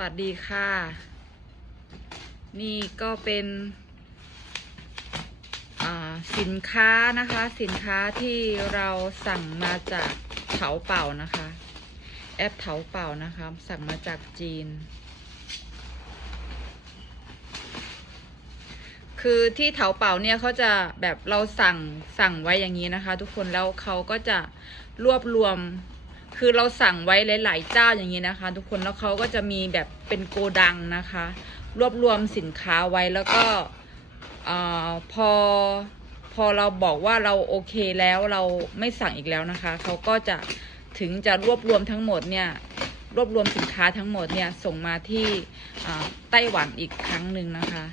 วัสดีค่ะ นี่ก็เป็นสินค้านะคะ สินค้าที่เราสั่งมาจากเถาเป่านะคะ แอปเถาเป่านะคะ สั่งมาจากจีน คือที่เถาเป่าเนี่ยเขาจะแบบเราสั่งสั่งไว้อย่างนี้นะคะ ทุกคนแล้วเขาก็จะรวบรวม คือเราสั่งไว้หลาย ๆ เจ้าอย่างนี้นะคะ ทุกคนแล้วเขาก็จะมีแบบเป็นโกดังนะคะ รวบรวมสินค้าไว้แล้วก็อพอพอเราบอกว่าเราโอเคแล้วเราไม่สั่งอีกแล้วนะคะเขาก็จะถึงจะรวบรวมทั้งหมดเนี่ยรวบรวมสินค้าทั้งหมดเนี่ยส่งมาที่ไต้หวันอีกครั้งหนึ่งนะคะ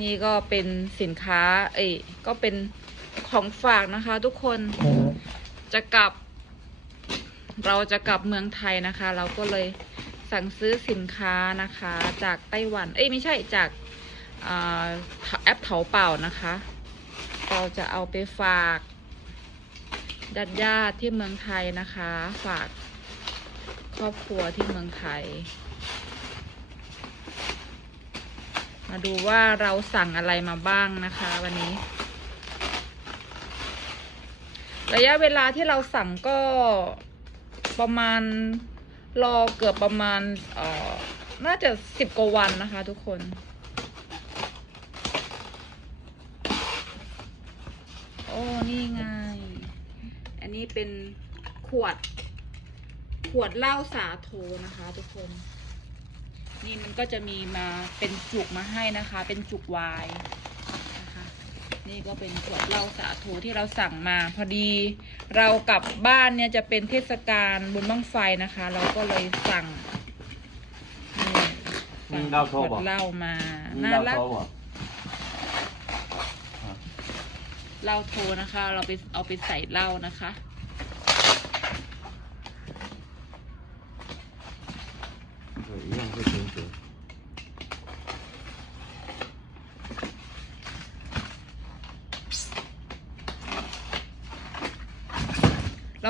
นี่ก็เป็นสินค้าเอ้ยก็เป็นของฝากนะคะ ทุกคนจะกลับ เราจะกลับเมืองไทยนะคะ เราก็เลยสั่งซื้อสินค้านะคะ จากไต้หวัน เอ้ยไม่ใช่จากอาแอปเถาเป่านะคะ เราจะเอาไปฝากญาติญาติที่เมืองไทยนะคะ ฝากครอบครัวที่เมืองไทย มาดูว่าเราสั่งอะไรมาบ้างนะคะ วันนี้ ระยะเวลาที่เราสั่งก็ ประมาณรอเกือบประมาณเอ่อน่าจะสิบกว่าวันนะคะทุกคนโอ้นี่ไง อันนี้เป็นขวด ขวดเหล้าสาโทนะคะทุกคน นี่มันก็จะมีมาเป็นจุกมาให้นะคะ เป็นจุกวายนะคะ นี่ก็เป็นขวดเหล้าสาโทที่เราสั่งมา พอดีเรากลับบ้านเนี่ยจะเป็นเทศกาลบุญบั้งไฟนะคะ เราก็เลยสั่งนี่สั่งขวดเหล้ามาน่ารักเหล้าโทนะคะ เราไปเอาไปใส่เหล้านะคะ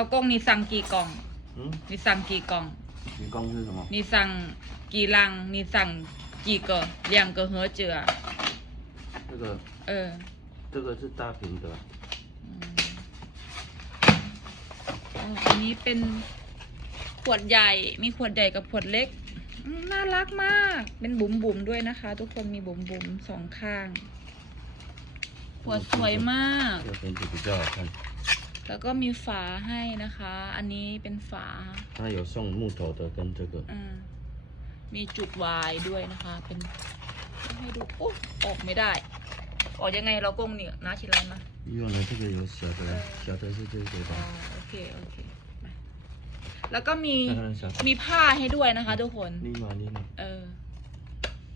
แล้วกล้องนี่สั่งกี่กล่อง 嗯， นี่สั่งกี่กล่อง 你公是什么？ นี่สั่งกี่ลัง นี่สั่งกี่个两个盒子啊这个 เออ 这个是大瓶的， อ๋ออันนี้เป็นขวดใหญ่ มีขวดใหญ่กับขวดเล็กอืมน่ารักมาก เป็นบุ๋มบุ๋มๆด้วยนะคะ ทุกคนมีบุ๋มบุ๋มๆสองข้าง ขวดสวยมาก 这个瓶子比较好看， แล้วก็มีฝาให้นะคะ อันนี้เป็นฝา 它有送木头的跟这个。 อ่ามีจุดวายด้วยนะคะ เป็นให้ดูโอ้ออกไม่ได้ ออกยังไงเรากงเนี่ยนะชิไลมา 用了这个有小的，小的是这个 อ๋อ 吧？ โอเค โอเคไปแล้วก็มี 看看小的。 มีผ้าให้ด้วยนะคะ ทุกคน 你嘛你嘛， เออ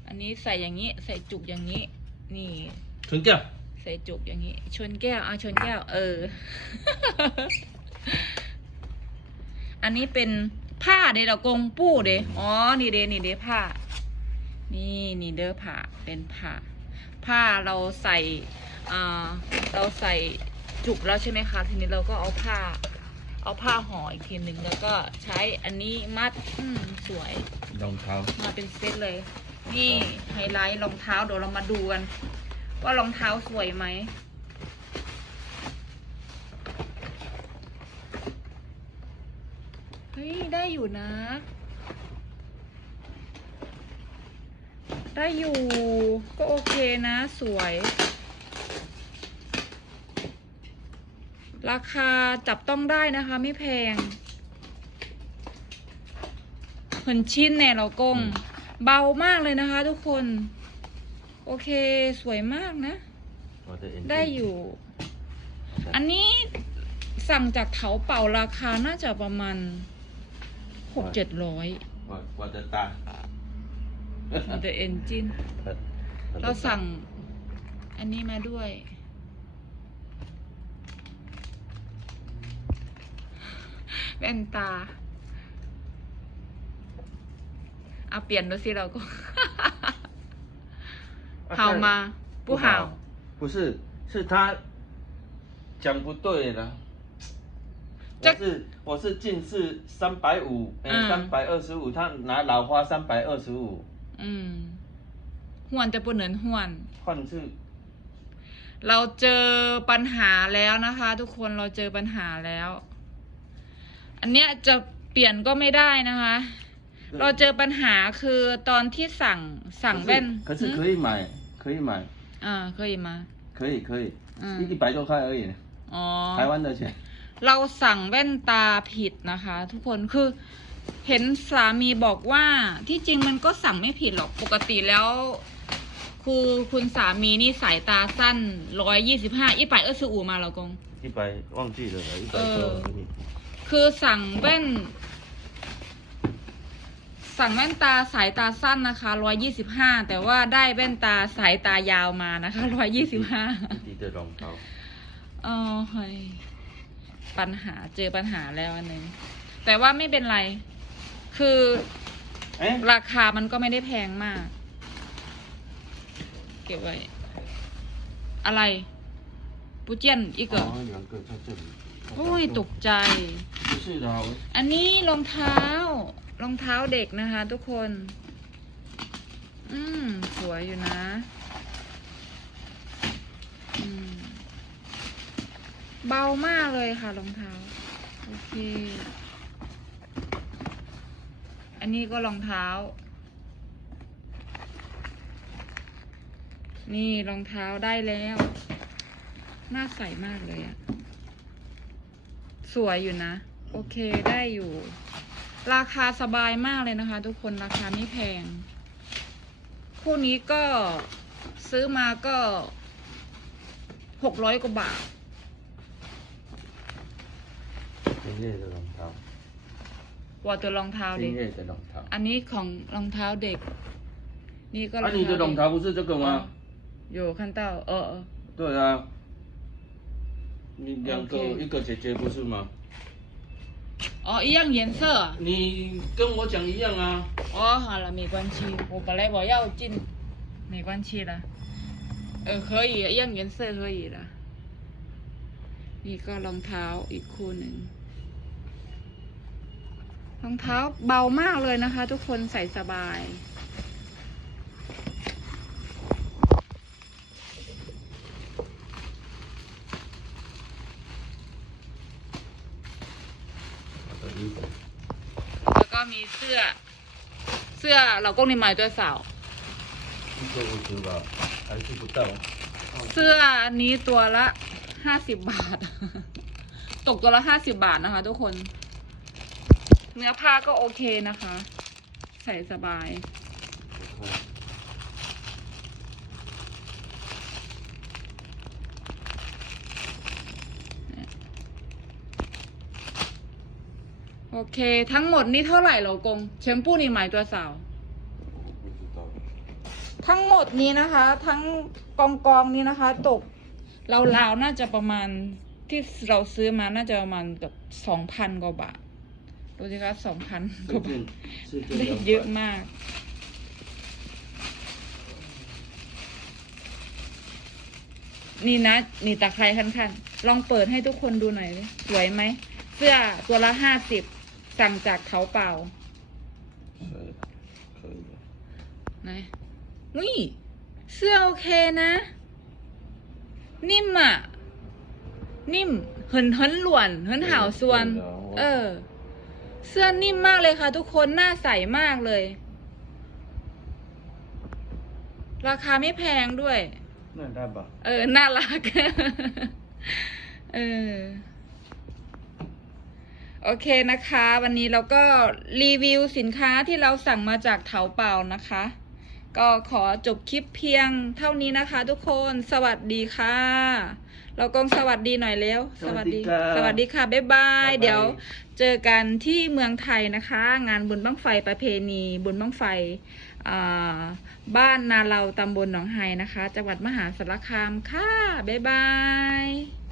อันนี้ใส่อย่างนี้ ใส่จุกอย่างนี้ นี่ 纯掉。 ใส่จุกอย่างนี้ ชนแก้วอะชนแก้ว เออ อันนี้เป็นผ้าเดเรากงปู้เดอ๋อ นี่เดนี่เดผ้า นี่นี่เด้อผ้า เป็นผ้า ผ้าเราใส่อ่าเราใส่จุกแล้วใช่ไหมคะ ทีนี้เราก็เอาผ้า เอาผ้าห่ออีกทีหนึ่งแล้วก็ใช้อันนี้มัดอืมสวย รองเท้ามาเป็นเซตเลย นี่ไฮไลท์รองเท้าเดี๋ยวเรามาดูกัน ว่ารองเท้าสวยไหม เฮ้ย ได้อยู่นะ ได้อยู่ ก็โอเคนะสวย ราคาจับต้องได้นะคะไม่แพงเหมือนชิ้นแน่เรากง เบามากเลยนะคะทุกคน โอเคสวยมากนะได้อยู่ อันนี้สั่งจากเถาเป่าราคาน่าจะประมาณหกเจ็ดร้อยวัตเดอะเอนจิน เราสั่งอันนี้มาด้วย แว่นตา เอาเปลี่ยนดูสิเราก็ 啊 เห่ามา 不 ผู้เห่า 不是，是他讲不对了。我 这我是我是近视三百五，哎嗯三百二十五，他拿老花三百二十五， อืมห่วนจะปนเหนินห่วน 换是 เราเจอปัญหาแล้วนะคะ ทุกคนเราเจอปัญหาแล้ว อันเนี้ยจะเปลี่ยนก็ไม่ได้นะคะ เราเจอปัญหาคือตอนที่สั่งสั่งแว่น 可是 หืม 可以买，可以买， อ่าเคยมา 可以可以，嗯一一百多块而已， อ๋อ 台湾的钱。 เราสั่งแว่นตาผิดนะคะ ทุกคนคือเห็นสามีบอกว่าที่จริงมันก็สั่งไม่ผิดหรอกปกติแล้วคือคุณสามีนี่สายตาสั้นร้อยยี่สิบห้าอีไปเออซื้ออูมาเหรากง 一百忘记了，一百呃多。 คือสั่งแว่น สั่งแว่นตาสายตาสั้นนะคะร้อยยี่สิบห้าแต่ว่าได้แว่นตาสายตายาวมานะคะร้อยยี่สิบห้า 弟弟的龙头， อ๋อเฮ้ยปัญหาเจอปัญหาแล้วอันหนึงแต่ว่าไม่เป็นไร คือ 哎， ราคามันก็ไม่ได้แพงมาก เก็บไว้ อะไรปูเจียนอีกเหรอ 哦，两个在这里。 โอ้ยตกใจ 不是的，我 อันนี้รองเท้า รองเท้าเด็กนะคะ ทุกคน อืม สวยอยู่นะ เบามากเลยค่ะรองเท้า โอเค อันนี้ก็รองเท้า นี่รองเท้าได้แล้ว น่าใส่มากเลยอะสวยอยู่นะ โอเคได้อยู่ ราคาสบายมากเลยนะคะ ทุกคนราคาไม่แพง คู่นี้ก็ซื้อมาก็หกร้อยกว่าบาท 今夜的龙头， ว่าตัวรองเท้าดิ 今夜的龙头。 อันนี้ของรองเท้าเด็ก นี่ก็ร 啊， อง 你的 เท้า 龙 เด็ก 头不是这个吗？อยู่ขั้นเต้า เออเออ 对啊。你两个 OK 一个姐姐不是吗？ อ๋ออีหยัง颜色啊你跟我讲一样啊。哦，好了，没关系。我本来我要进，没关系了。เออ可以一样颜色可以了นี่ก็รองเท้าอีกคู่หนึ่งรองเท้าเบามากเลยนะคะ ทุกคนใส่สบาย มีเสื้อ เสื้อเราก็นี่หมายตัวสาว 一个五十吧，还是不到。 เสื้ออันนี้ตัวละห้าสิบบาท ตกตัวละห้าสิบบาทนะคะ ทุกคน เนื้อผ้าก็โอเคนะคะ ใส่สบาย โอเค ทั้งหมดนี่เท่าไหร่เรากงเชมพูนี่หมายตัวสาว ทั้งหมดนี้นะคะ ทั้งกองกองนี้นะคะ ตกเราลาวน่าจะประมาณที่เราซื้อมาน่าจะประมาณกับสองพันกว่าบาทดูสิคะสองพันกว่าบาทได้เยอะมากนี่นะ นี่ตะไคร้ขั้นๆ ลองเปิดให้ทุกคนดูหน่อยสวยไหม เสื้อตัวละห้าสิบ สั่งจากเขาเปล่าไหนนี่เสื้อโอเคนะ นิ่มอะ นิ่ม เหินเหินหลวน เหินหาวส่วน เออ เสื้อนิ่มมากเลยค่ะ ทุกคน หน้าใสมากเลย ราคาไม่แพงด้วย น่ารักเออ น่ารัก เออ โอเคนะคะ วันนี้เราก็รีวิวสินค้าที่เราสั่งมาจากเถาเป่านะคะ ก็ขอจบคลิปเพียงเท่านี้นะคะ ทุกคนสวัสดีค่ะ เรากงสวัสดีหน่อยเร็วสวัสดีครับสวัสดีค่ะบ๊ายบายบ๊ายบาย เดี๋ยวเจอกันที่เมืองไทยนะคะ งานบุญบั้งไฟประเพณีบุญบั้งไฟอ่าบ้านนาเราตำบลหนองไฮนะคะ จังหวัดมหาสารคามค่ะบ๊ายบาย